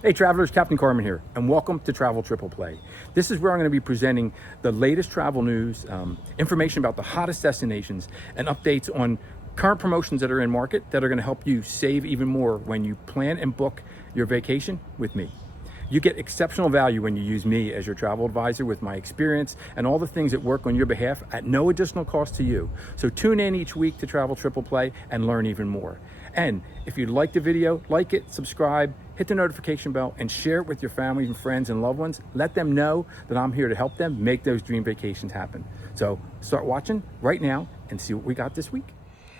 Hey travelers, Captain Carmen here, and welcome to Travel Triple Play. This is where I'm going to be presenting the latest travel news, information about the hottest destinations, and updates on current promotions that are in market that are going to help you save even more when you plan and book your vacation with me. You get exceptional value when you use me as your travel advisor with my experience and all the things that work on your behalf at no additional cost to you. So tune in each week to Travel Triple Play and learn even more. And if you like the video, like it, subscribe, hit the notification bell, and share it with your family and friends and loved ones. Let them know that I'm here to help them make those dream vacations happen. So start watching right now and see what we got this week.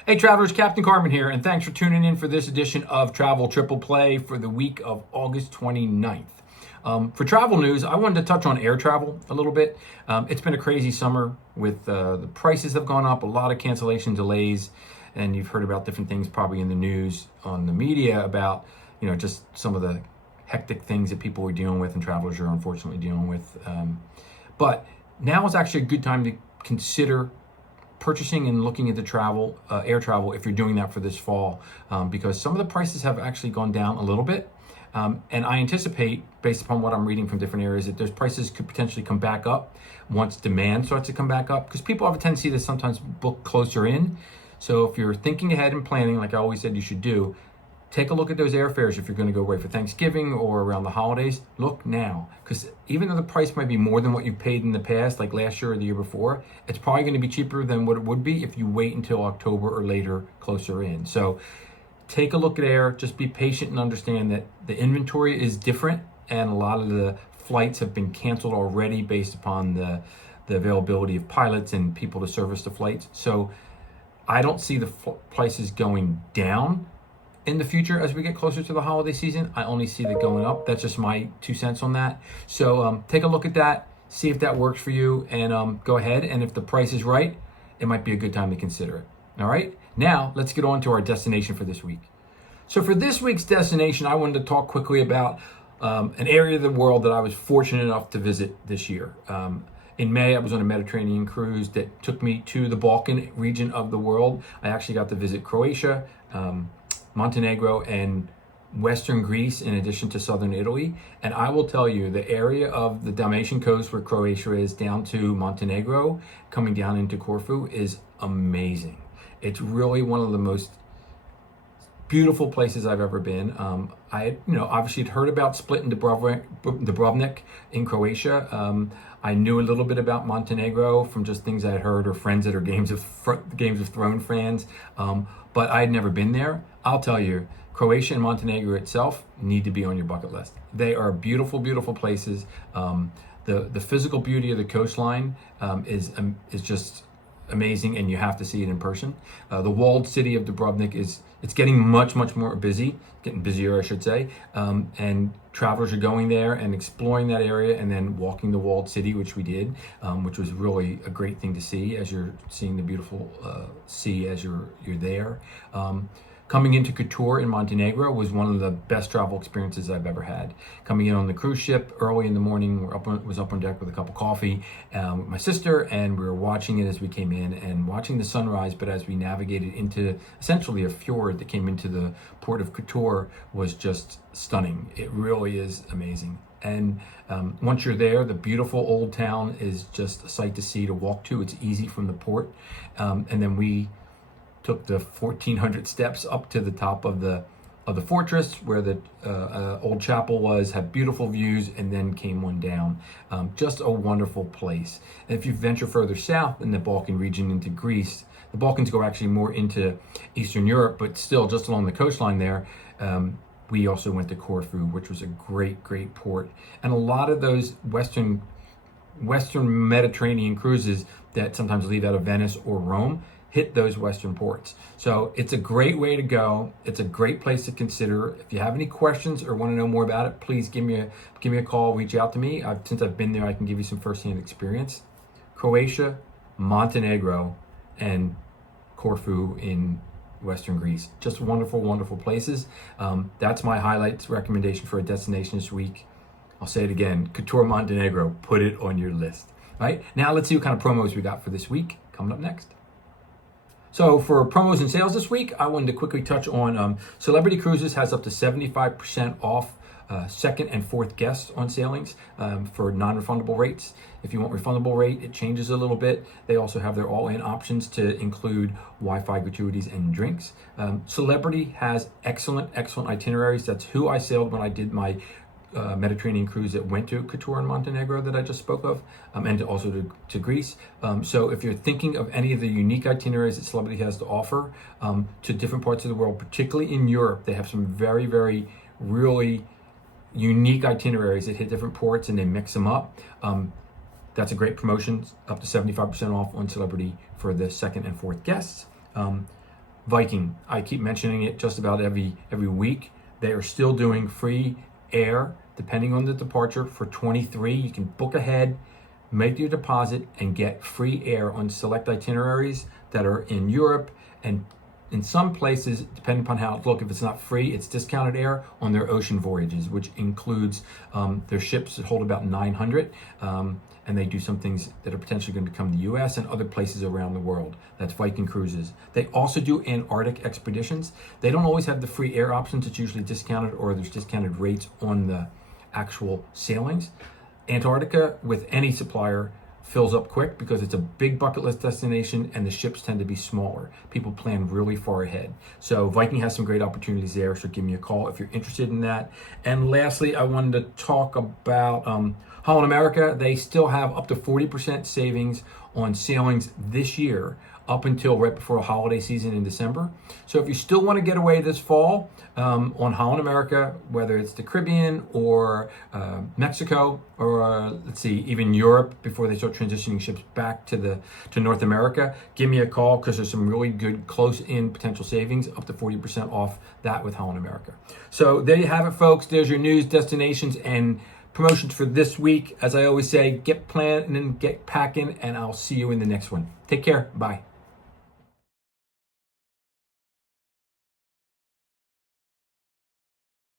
Hey travelers, Captain Carmen here, and thanks for tuning in for this edition of Travel Triple Play for the week of August 29th. For travel news, I wanted to touch on air travel a little bit. It's been a crazy summer with the prices have gone up, a lot of cancellation delays, and you've heard about different things probably in the news on the media about, just some of the hectic things that people are dealing with and travelers are unfortunately dealing with. But now is actually a good time to consider purchasing and looking at the air travel if you're doing that for this fall, because some of the prices have actually gone down a little bit. And I anticipate, based upon what I'm reading from different areas, that those prices could potentially come back up once demand starts to come back up, because people have a tendency to sometimes book closer in. So if you're thinking ahead and planning, like I always said you should do, take a look at those airfares if you're going to go away for Thanksgiving or around the holidays. Look now, because even though the price might be more than what you paid in the past, like last year or the year before, it's probably going to be cheaper than what it would be if you wait until October or later, closer in. So take a look at air, just be patient and understand that the inventory is different and a lot of the flights have been canceled already based upon the availability of pilots and people to service the flights. So I don't see the prices going down in the future as we get closer to the holiday season. I only see them going up. That's just my 2 cents on that. So take a look at that, see if that works for you, and go ahead. And if the price is right, it might be a good time to consider it. All right, now let's get on to our destination for this week. So for this week's destination, I wanted to talk quickly about an area of the world that I was fortunate enough to visit this year. In May, I was on a Mediterranean cruise that took me to the Balkan region of the world. I actually got to visit Croatia, Montenegro, and Western Greece, in addition to southern Italy. And I will tell you, the area of the Dalmatian coast where Croatia is down to Montenegro, coming down into Corfu, is amazing. It's really one of the most beautiful places I've ever been. I obviously had heard about Split and Dubrovnik in Croatia. I knew a little bit about Montenegro from just things I had heard or friends that are Games of Thrones fans, but I had never been there. I'll tell you, Croatia and Montenegro itself need to be on your bucket list. They are beautiful, beautiful places. The physical beauty of the coastline is just amazing, and you have to see it in person. The walled city of Dubrovnik it's getting much, much more getting busier, I should say. And travelers are going there and exploring that area and then walking the walled city, which we did, which was really a great thing to see as you're seeing the beautiful sea as you're there. Coming into Kotor in Montenegro was one of the best travel experiences I've ever had. Coming in on the cruise ship early in the morning, was up on deck with a cup of coffee with my sister, and we were watching it as we came in and watching the sunrise. But as we navigated into essentially a fjord that came into the port of Kotor, was just stunning. It really is amazing. And once you're there, the beautiful old town is just a sight to see, to walk to. It's easy from the port. And then we took the 1,400 steps up to the top of the fortress where the old chapel was, had beautiful views, and then came one down. Just a wonderful place. And if you venture further south in the Balkan region into Greece, the Balkans go actually more into Eastern Europe, but still just along the coastline there. We also went to Corfu, which was a great, great port. And a lot of those Western Mediterranean cruises that sometimes leave out of Venice or Rome hit those Western ports. So it's a great way to go. It's a great place to consider. If you have any questions or want to know more about it, please give me a call, reach out to me. Since I've been there, I can give you some firsthand experience. Croatia, Montenegro, and Corfu in Western Greece. Just wonderful, wonderful places. That's my highlights recommendation for a destination this week. I'll say it again, Kotor, Montenegro, put it on your list. All right, now let's see what kind of promos we got for this week coming up next. So for promos and sales this week, I wanted to quickly touch on Celebrity Cruises has up to 75% off second and fourth guests on sailings for non-refundable rates. If you want refundable rate, it changes a little bit. They also have their all-in options to include Wi-Fi gratuities and drinks. Celebrity has excellent itineraries. That's who I sailed when I did my Mediterranean cruise that went to Kotor and Montenegro that I just spoke of, and also to Greece. So if you're thinking of any of the unique itineraries that Celebrity has to offer to different parts of the world, particularly in Europe, they have some very, very, really unique itineraries that hit different ports and they mix them up. That's a great promotion, up to 75% off on Celebrity for the second and fourth guests. Viking, I keep mentioning it just about every week. They are still doing free air, depending on the departure, for 23. You can book ahead, make your deposit, and get free air on select itineraries that are in Europe. And in some places, depending upon how it looks, if it's not free, it's discounted air on their ocean voyages, which includes their ships that hold about 900. And they do some things that are potentially going to come to the US and other places around the world. That's Viking Cruises. They also do Antarctic expeditions. They don't always have the free air options. It's usually discounted, or there's discounted rates on the actual sailings. Antarctica, with any supplier, fills up quick because it's a big bucket list destination and the ships tend to be smaller. People plan really far ahead. So Viking has some great opportunities there, so give me a call if you're interested in that. And lastly, I wanted to talk about Holland America. They still have up to 40% savings on sailings this year, up until right before a holiday season in December. So if you still want to get away this fall on Holland America, whether it's the Caribbean or Mexico, or let's see, even Europe, before they start transitioning ships back to North America, give me a call, because there's some really good close-in potential savings, up to 40% off that with Holland America. So there you have it, folks. There's your news, destinations, and promotions for this week. As I always say, get planning and get packing, and I'll see you in the next one. Take care. Bye.